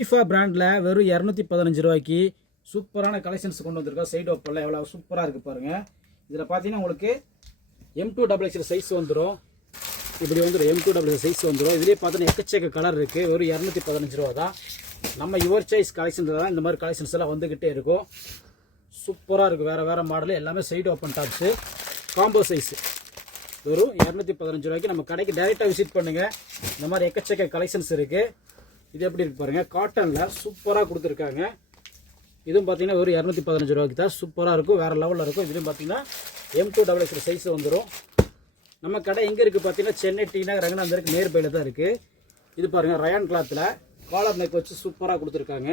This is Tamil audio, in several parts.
FIFA பிராண்டில் வெறும் 215 ரூபாய்க்கு சூப்பரான கலெக்ஷன்ஸ் கொண்டு வந்திருக்கோம். சைடு ஓப்பனில் எவ்வளோ சூப்பராக இருக்குது பாருங்கள். இதில் பார்த்தீங்கன்னா உங்களுக்கு M2XL சைஸ் வந்துடும். இப்படி வந்துடும் M2XL சைஸ் வந்துடும். இதுலேயே பார்த்தீங்கன்னா எக்கச்சக்க கலர் இருக்குது. வெறும் 215 ரூபா தான். நம்ம யுவர் சாய்ஸ் கலெக்ஷன்ஸ் தான் இந்த மாதிரி கலெக்ஷன்ஸ் எல்லாம் வந்துக்கிட்டே இருக்கும். சூப்பராக இருக்குது. வேறு மாடல் எல்லாமே side open tops combo size. வெறும் 215 ரூபாய்க்கு நம்ம கடைக்கு டைரெக்டாக விசிட் பண்ணுங்கள். இந்த மாதிரி எக்கச்சக்க கலெக்ஷன்ஸ் இருக்குது. இது எப்படி இருக்குது பாருங்கள். காட்டனில் சூப்பராக கொடுத்துருக்காங்க. இதுவும் பார்த்தீங்கன்னா ஒரு 215 ரூபாய்க்கு தான். சூப்பராக இருக்கும், வேறு லெவலில் இருக்கும். இதுலையும் பார்த்தீங்கன்னா M2XL சைஸ் வந்துடும். நம்ம கடை எங்கே இருக்குது பார்த்தீங்கன்னா சென்னை டி நகர் ரங்கநாதருக்கு நேர்பையில் தான் இருக்குது. இது பாருங்கள் ரயான் கிளாத்தில் காலர் நெக் வச்சு சூப்பராக கொடுத்துருக்காங்க.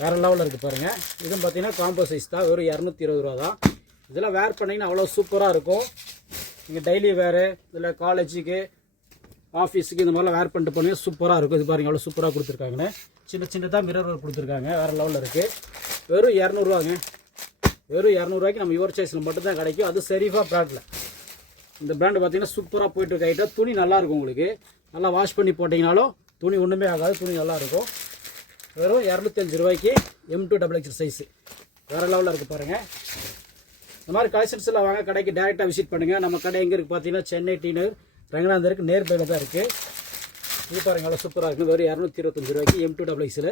வேறு லெவலில் இருக்குது பாருங்கள். இதுவும் பார்த்தீங்கன்னா காம்போ சைஸ் தான். ஒரு 220 ரூபா தான். இதெல்லாம் வேர் பண்ணிங்கன்னா அவ்வளோ சூப்பராக இருக்கும். நீங்கள் டெய்லி வேறு இதில் காலேஜுக்கு ஆஃபீஸுக்கு இந்த மாதிரிலாம் வேர் பண்ணிட்டு போனீங்க சூப்பராக இருக்கும். இது பாருங்கள் எவ்வளோ சூப்பராக கொடுத்துருக்காங்கன்னு. சின்னதாக மிரர் ஒர்க் கொடுத்துருக்காங்க. வேறு லெவலில் இருக்குது. வெறும் 200ரூவாங்க. வெறும் 200ரூவாய்க்கு நம்ம யுவர் சாய்ஸில் மட்டும்தான் கிடைக்கும். அது சரிஃபா பிராண்டில். இந்த பிராண்டு பார்த்தீங்கன்னா சூப்பராக போயிட்டு ஐட்டம். துணி நல்லாயிருக்கும். உங்களுக்கு நல்லா வாஷ் பண்ணி போட்டிங்கனாலும் துணி ஒன்றுமே ஆகாது. துணி நல்லாயிருக்கும். வெறும் 205 ரூபாய்க்கு M2XL சைஸு. வேறு லெவலில் இருக்குது பாருங்கள். இந்த மாதிரி கலெக்ஷன்ஸ் எல்லாம் வாங்க கடைக்கு டேரெக்டாக விசிட் பண்ணுங்கள். நம்ம கடை எங்கே இருக்குது பார்த்தீங்கன்னா சென்னை டி நகர் ரங்கநாதருக்கு நேர்பையில் தான் இருக்குது. இது பாருங்கள் எவ்வளோ சூப்பராக இருக்குது. வெறும் 225 ரூபாய்க்கு M2XL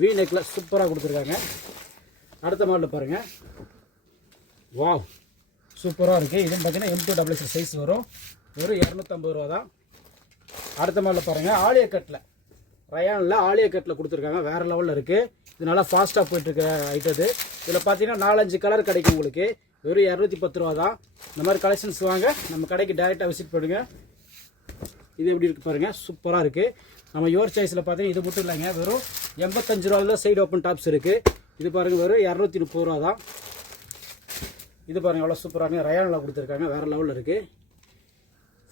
வி நெக்கில் சூப்பராக கொடுத்துருக்காங்க. அடுத்த மாடலில் பாருங்கள். வாவ் சூப்பராக இருக்குது. இதுவும் பார்த்தீங்கன்னா M2XL சைஸ் வரும். வெறும் 250 ரூபா தான். அடுத்த மாடலில் பாருங்கள். ஆலியா கட்டில் ரயானில் ஆலியா கட்டில் கொடுத்துருக்காங்க. வேறு லெவலில் இருக்குது. இது நல்லா ஃபாஸ்ட்டாக போயிட்டுருக்க ஐட்டது. இதில் பார்த்தீங்கன்னா 4-5 கலர் கிடைக்கும் உங்களுக்கு. வெறும் 210 ரூபா தான். இந்த மாதிரி கலெக்ஷன்ஸ் வாங்க நம்ம கடைக்கு டைரெக்டாக விசிட் பண்ணுங்கள். இது எப்படி இருக்குது பாருங்கள். சூப்பராக இருக்குது. நம்ம யுவர் சாய்ஸில் பார்த்தீங்கன்னா இது மட்டும் இல்லைங்க. வெறும் 85 ரூபாயில் தான் சைடு ஓப்பன் டாப்ஸ் இருக்குது. இது பாருங்கள் வெறும் 230 ரூபா தான். இது பாருங்கள் எவ்வளோ சூப்பராக ரயானில் கொடுத்துருக்காங்க. வேறு லெவலில் இருக்குது.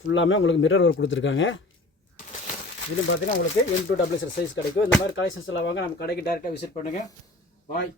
ஃபுல்லாமே உங்களுக்கு மிரர் ஒர்க் கொடுத்துருக்காங்க. இதுவும் பார்த்தீங்கன்னா உங்களுக்கு M2XL சைஸ் கிடைக்கும். இந்த மாதிரி கலெக்ஷன்ஸ் எல்லாம் வாங்க நம்ம கடைக்கு டைரெக்டாக விசிட் பண்ணுங்கள். பாய்.